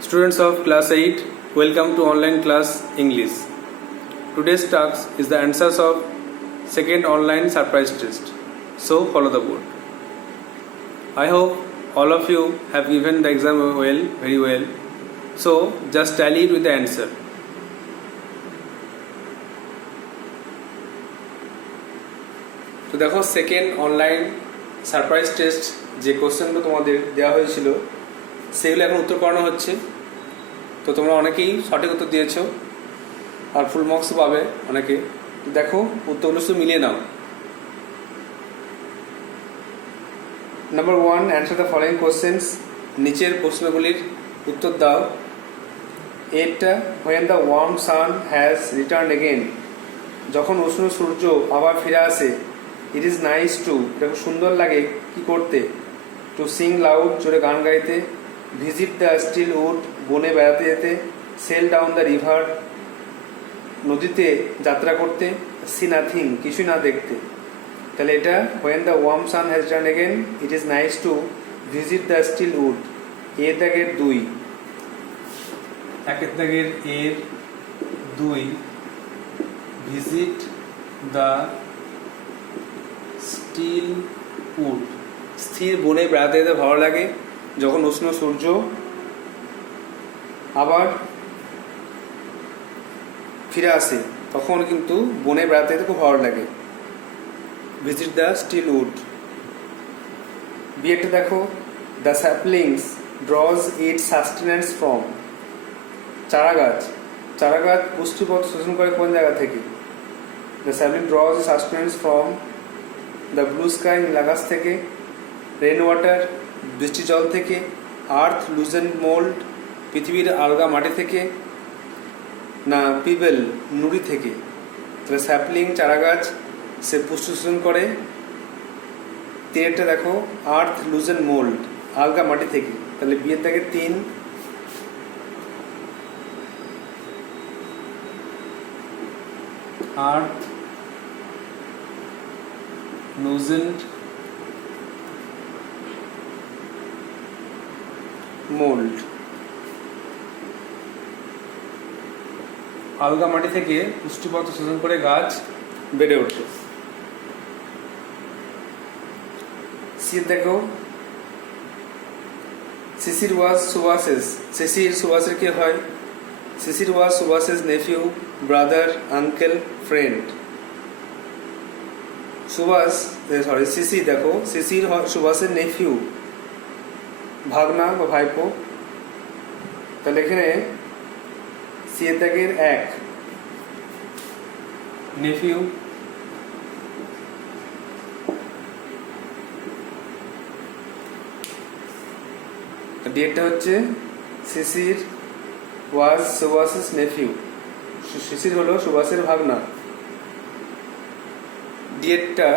Students of class 8, welcome to online class English. Today's task is the answers of second online surprise test. So follow the board. I hope all of you have given the exam well, very well. So just tally it with the answer. তো দেখো second online surprise test যে কোশ্চেনগুলো তোমাদের দেওয়া হয়েছিল সেগুলো এখন উত্তর করানো হচ্ছে। তো তোমরা অনেকেই সঠিক উত্তর দিয়েছো আর ফুল মার্কসও পাবে অনেকে। দেখো উত্তরগুলো শুধু মিলিয়ে নাও। Number 1, answer the following questions. নিচের প্রশ্নগুলির উত্তর দাও। এটা when the warm sun has return again, যখন উষ্ণ সূর্য আবার ফিরে আসে। ইট ইজ নাইস টু, এটা খুব সুন্দর লাগে কি করতে। টু সিং লাউড, জোরে গান গাইতে। ভিজিট দ্য স্টিল উড, বনে বেড়াতে যেতে। সেল ডাউন দ্য রিভার, নদীতে যাত্রা করতে। সি নাথিং, কিছুই না দেখতে। তাহলে এটা when the warm sun has return again, it is nice to visit the still wood. এ দাগের 2, একের দাগের এর 2, ভিজিট দ্য স্টিল উড। স্থির বনে বেড়াতে যেতে ভালো লাগে যখন উষ্ণ সূর্য আবার ফিরে আসে, তখন কিন্তু বনে বেড়াতে যেতে খুব ভালো লাগে। Visit the still wood. বিয়েটা দেখো, the saplings draws its sustenance from. চারা গাছ পুষ্টিপত্র শোষণ করে কোন জায়গা থেকে। The sapling draws its sustenance from the blue sky, নীল আকাশ থেকে। রেন ওয়াটার, বৃষ্টি জল থেকে। আর্থ লুজেন মোল্ড, পৃথিবীর আলগা মাটি থেকে। না পিবেল, নুড়ি থেকে। তাহলে স্যাপলিং চারা গাছ, সে পুষ্টি শোষণ করে। তিনটা দেখো, আর্থ লুজেন মোল্ড, আলগা মাটি থেকে। তাহলে বিয়ের দাগে 3। আর্থ লুজেন্ড মোল্ড, আলগা মাটি থেকে পুষ্টিপত্র শোষণ করে গাছ বেড়ে ওঠে। সি দেখো, শিশির ওয়াজ সুভাষেস। শিশির সুভাষের কে হয়? Shishir was Subhash's nephew, brother, uncle, friend. Shishir দেখো, শিশির সুভাষের নেফিউ, ভাগনা বা ভাইপো। তাহলে এখানে সি এর দাগের 1, নেফিউ। ডিএটা হচ্ছে শিশির ওয়াজ সুভাষেস নেফিউ, শিশির হলো সুভাষের ভাগনা। ডিএটা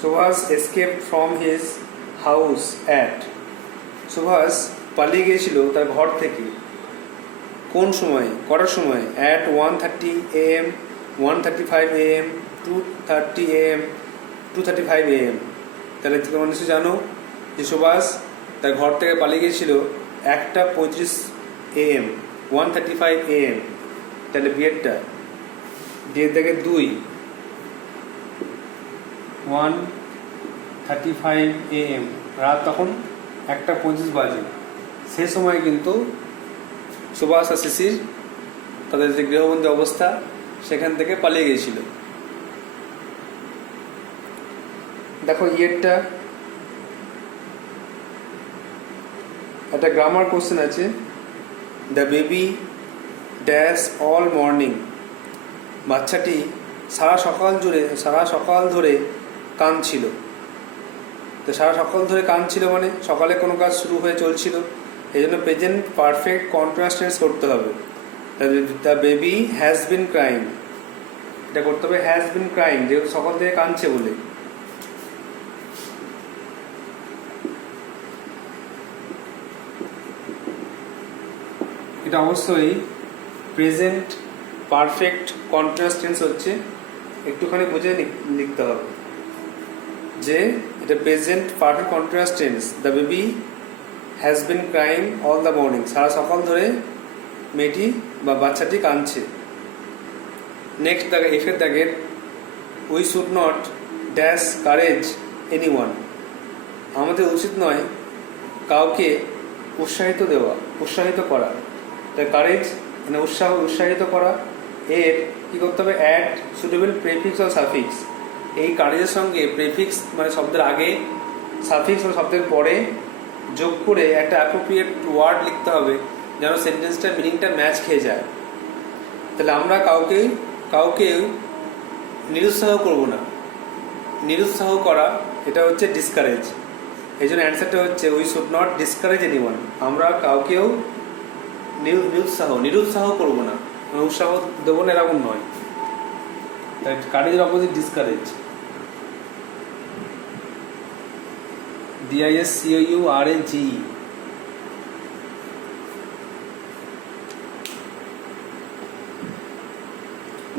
Subhash escape from his house at, Subhash পালিয়ে গিয়েছিল তার ঘর থেকে কোন সময়, কটার সময়। At 1:30 AM, 1:35 AM, 2:30 AM, 2:35 AM। তাহলে তোমরা নিশ্চয়ই জানো যে সুভাষ তার ঘর থেকে পালিয়ে গিয়েছিল 1:35 AM, 1:35 AM। তাহলে বিয়েরটা বিয়ের দাগে 2, 1:35 AM, রাত তখন 1:25 বাজে। সে সময় কিন্তু সুভাষ আর শিশির তাদের যে গৃহবন্দী অবস্থা সেখান থেকে পালিয়ে গিয়েছিল। দেখো ইয়েরটা একটা গ্রামার কোশ্চেন আছে। The baby dash all morning, বাচ্চাটি সারা সকাল ধরে কাঁদছিল। তো সারা সকাল ধরে কাঁদছিল মানে সকালে কোনো কাজ শুরু হয়ে চলছিল, এই জন্য প্রেজেন্ট পারফেক্ট কন্টিনিউয়াস টেন্স করতে হবে। The baby has been crying, এটা করতে হবে হ্যাজ বিন ক্রাইং, যেহেতু সকাল থেকে কাঁদছে বলে। এটা অবশ্যই প্রেজেন্ট পারফেক্ট কন্টিনিউয়াস টেন্স হচ্ছে, একটুখানি বুঝে লিখতে হবে যে এটা present perfect continuous tense. The baby has been crying all the morning, সারা সকাল ধরে মেয়েটি বা বাচ্চাটি কাঁদছে। নেক্সট দাগে, এফের দাগের, we should not dash courage any one, আমাদের উচিত নয় কাউকে উৎসাহিত করা। তাই কারেজ মানে উৎসাহিত করা, এর কী করতে হবে, add suitable prefix or suffix, এই কারেজের সঙ্গে প্রেফিক্স মানে শব্দের আগে, সাফিক্স মানে শব্দের পরে যোগ করে একটা অ্যাপ্রোপ্রিয়েট ওয়ার্ড লিখতে হবে যেন সেন্টেন্সটার মিনিংটা ম্যাচ খেয়ে যায়। তাহলে আমরা কাউকে নিরুৎসাহ করব না, নিরুৎসাহ করা এটা হচ্ছে ডিসকারেজ। এই জন্য অ্যান্সারটা হচ্ছে we should not discourage anyone, আমরা কাউকেও নিরুৎসাহ করব না, উৎসাহ দেবো না এরকম নয়। তাই কারেজের অপোজিট ডিসকারেজ। DISCOURAGE।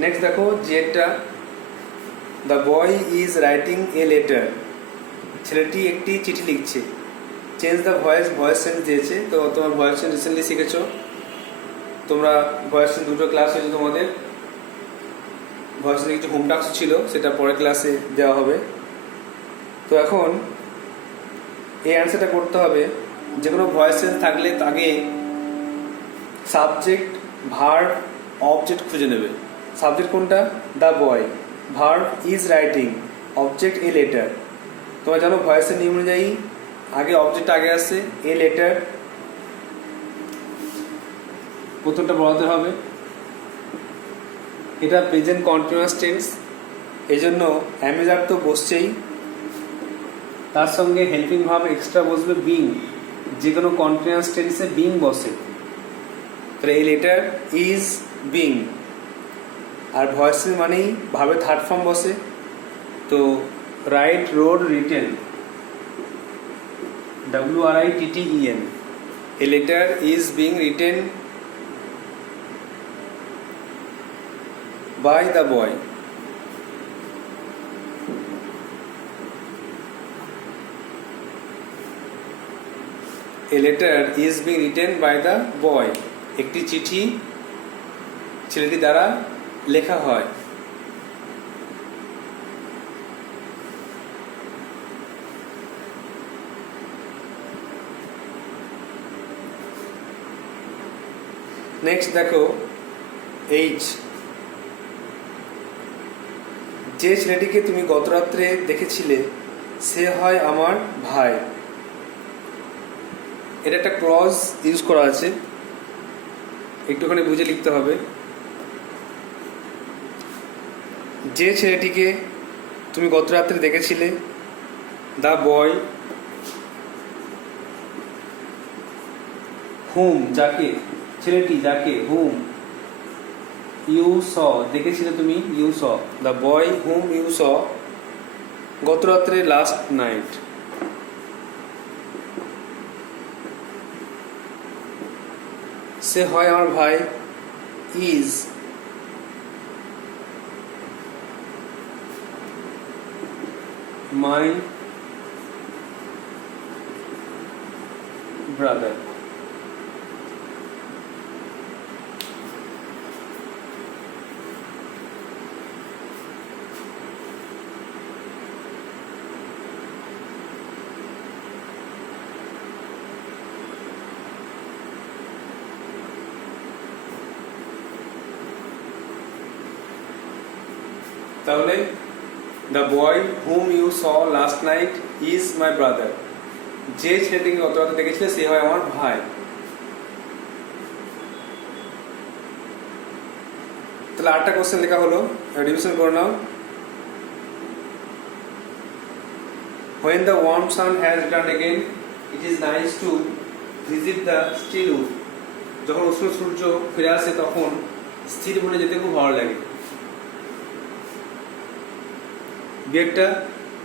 নেক্সট দেখো যেটা, the boy is writing a letter, ছেলেটি একটি চিঠি লিখছে। চেঞ্জ দ্য ভয়েস চেঞ্জ দিয়েছে। তো তোমার ভয়েস চেঞ্জ রিসেন্টলি শিখেছো তোমরা, ভয়েস চেঞ্জ দুটো ক্লাস হয়েছে তোমাদের, ভয়েস চেঞ্জ কিছু হোম টাস্ক ছিল, সেটা পরের ক্লাসে দেওয়া হবে। তো এখন এই অ্যান্সারটা করতে হবে, যে কোনো ভয়েস চেঞ্জ থাকলে আগে সাবজেক্ট, ভার্ব, অবজেক্ট খুঁজে নেবে। সাবজেক্ট কোনটা, the boy, verb is writing, object a letter. তোমরা জানো ভয়েসের নিয়ম অনুযায়ী আগে অবজেক্ট আগে আসছে, এ লেটার প্রথমটা বলাতে হবে। এটা প্রেজেন্ট কন্টিনিউয়াস টেন্স, এই জন্য অ্যামেজার তো বসছেই, তার সঙ্গে হেল্পিং ভার্ব এক্সট্রা বসবে বিং, যে কোনো কন্টিনিউয়াস টেন্সে বিং বসে। তাহলে এই লেটার ইজ বিং, আর ভয়েসের মানেই ভার্বের থার্ড ফর্ম বসে। তো right, road, written, WRITTEN, a letter is being written by the boy. A letter is being written by the boy. একটি চিঠি ছেলেটি দ্বারা লেখা হয়। নেক্সট দেখো এইচ, যে ছেলেটিকে তুমি গত রাত্রে দেখেছিলে সে হয় আমার ভাই। এটা একটা ক্লজ ইউজ করা আছে, একটুখানি বুঝে লিখতে হবে। যে ছেলেটিকে তুমি গত রাত্রে দেখেছিলে, দ্য বয়, হুম যাকে, ছেলেটি যাকে, হুম ইউ স দেখেছিলে তুমি, you saw, the boy whom you saw গত রাত্রে, লাস্ট নাইট। সে হয় আমার ভাই, ইজ মাই ব্রাদার। তাহলে the boy whom you saw last night is my brother, যে ছেলেটিকে গত রাতে দেখেছিলে সে হয় আমার ভাই। তাহলে 8টা কোশ্চেন লেখা হলো, রিভিশন করে নাও। When the warm sun has returned again, it is nice to visit the still wood. যখন উষ্ণ সূর্য ফিরে আসে তখন স্থির বনে যেতে খুব ভালো লাগে। বিয়েটা,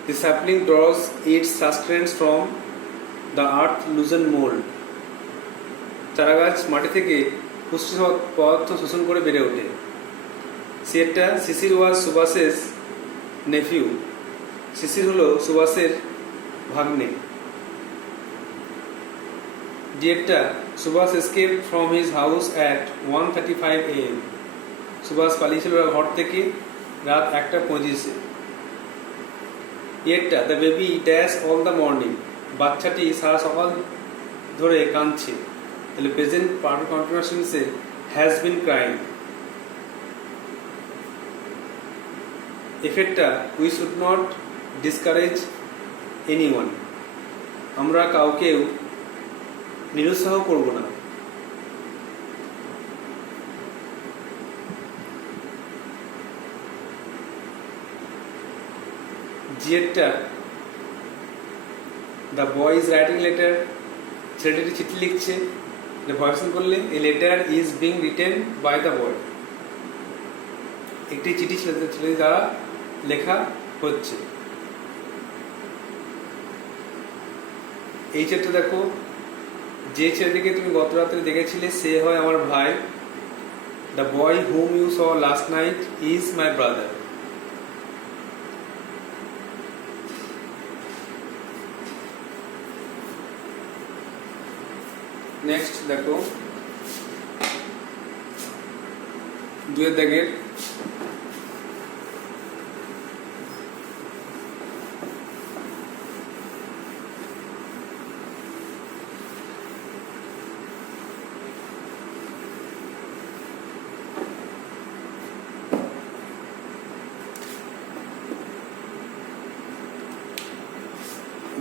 the sapling draws its sustenance from the earth loosened mold. চারাগাছ মাটি থেকে পুষ্টি পদার্থ শোষণ করে বেড়ে ওঠে। সিয়েরটা, শিশির ওয়াজ সুভাষের নেফিউ, শিশির হলো সুভাষের ভাগ্নে। ডিয়েটটা Subhash escape from his house at 1:35 AM। Subhash পালিয়েছিল ঘর থেকে রাত 1:25-এ। ইয়েরটা the baby dash all the morning, বাচ্চাটি সারা সকাল ধরে কাঁদছে। তাহলে প্রেজেন্ট পারফেক্ট কন্টিনিউয়াস টেন্সে হ্যাজ বিন ক্রাইং। এফেক্টটা we should not discourage anyone, আমরা কাউকেও নিরুৎসাহ করব না। জিয়েরটা the boy is writing letter, ছেলেটি চিঠি লিখছে। ভয়েসিং করলে a letter is being written by the boy, একটি চিঠি ছেলেটি দ্বারা লেখা হচ্ছে। এই চ্যাপ্টার দেখো, যে ছেলেটিকে তুমি গত রাত্রে দেখেছিলে সে হয় আমার ভাই। The boy whom you saw last night is my brother. Next দেখো 2 দাগের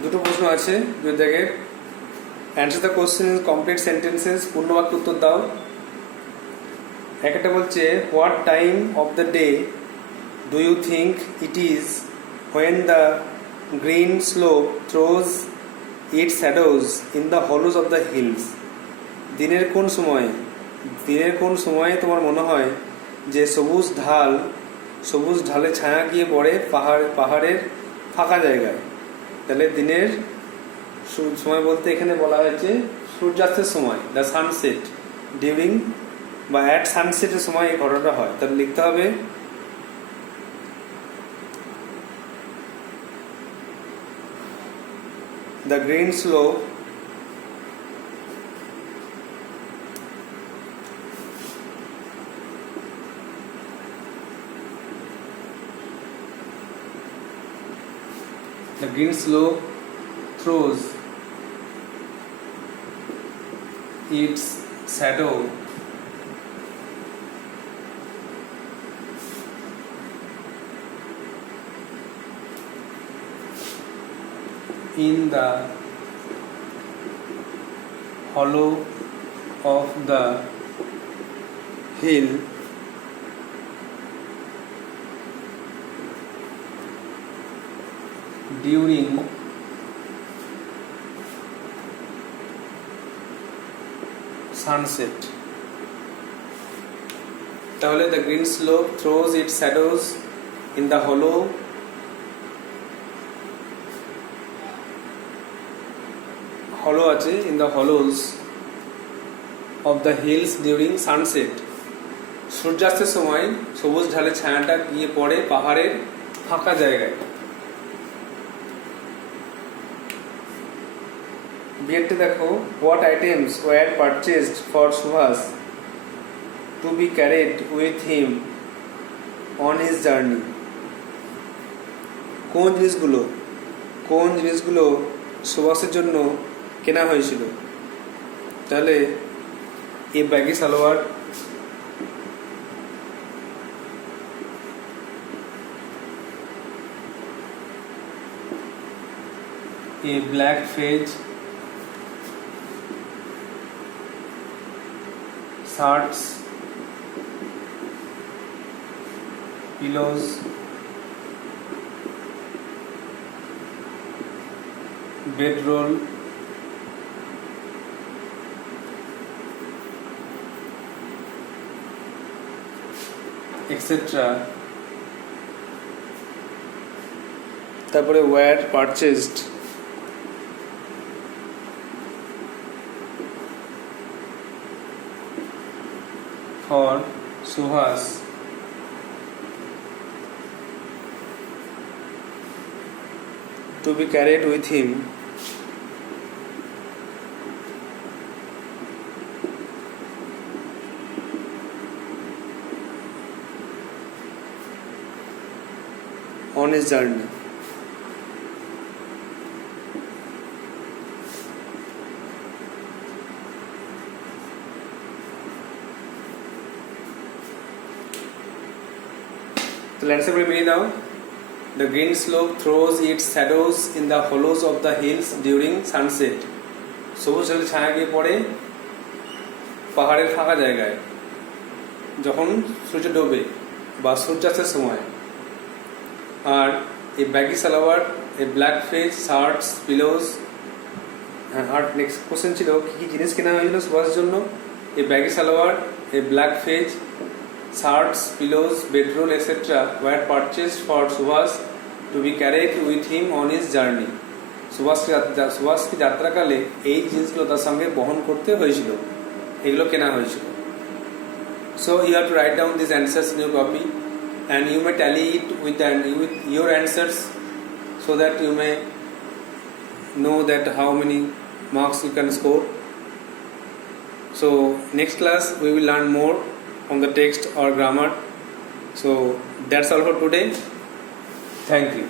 দুটো প্রশ্ন আছে 2 দাগের। Answer the question in complete sentences, পূর্ণ বাক্য উত্তর দাও। একটা বলছে what time of the day do you think it is when the green slope throws its shadows in the hollows of the hills. দিনের কোন সময়ে তোমার মনে হয় যে সবুজ ঢালে ছায়া গিয়ে পড়ে পাহাড়ের ফাঁকা জায়গায়। তাহলে দিনের সময় বলতে এখানে বলা হয়েছে সূর্যাস্তের সময়, দ্য সানসেট, ডিউরিং বা অ্যাট সানসেটের সময় এই ঘটনাটা হয়। তাহলে লিখতে হবে the green slope throws its shadow in the hollow of the hill during sunset। তাহলে the green slope throws its shadows in the hollow আছে in the hollows of the hills during sunset। সূর্যাস্তের সময় সবুজ ঢালে ছায়াটা গিয়ে পড়ে পাহাড়ের ফাঁকা জায়গায়। বিয়েতে দেখো what items were purchased for Subhash to be carried with him on his journey. কোন জিনিসগুলো সুভাষের জন্য কেনা হয়েছিল। তাহলে a baggy salwar, a black fez, shirts, pillows, bedroll, etc. তারপরে were purchased for Suhas to be carried with him on his journey. So let's say we now. The green slope throws its shadows in the hollows of the hills during sunset. সবুজ জলে ছায়া গিয়ে পড়ে পাহাড়ের ফাঁকা জায়গায় যখন সূর্য ডোবে বা সূর্যাস্তের সময়। আর a baggy salwar, a black fez, shirts, pillows. আর নেক্সট কোশ্চেন ছিল কী কী জিনিস কেনা হয়েছিল সুভাষের জন্য। A baggy salwar, a black fez, shirts, pillows, bedroll etcetera were purchased for Subhash to be carried with him on his journey. সুভাষকে যাত্রাকালে এই জিনিসগুলো তার সঙ্গে বহন করতে হয়েছিল, এগুলো কেনা হয়েছিল। So you have to write down this answers in your copy and you may tally it with your answers so that you may know that how many marks you can score. So next class we will learn more on the text or grammar. So that's all for today. Thank you.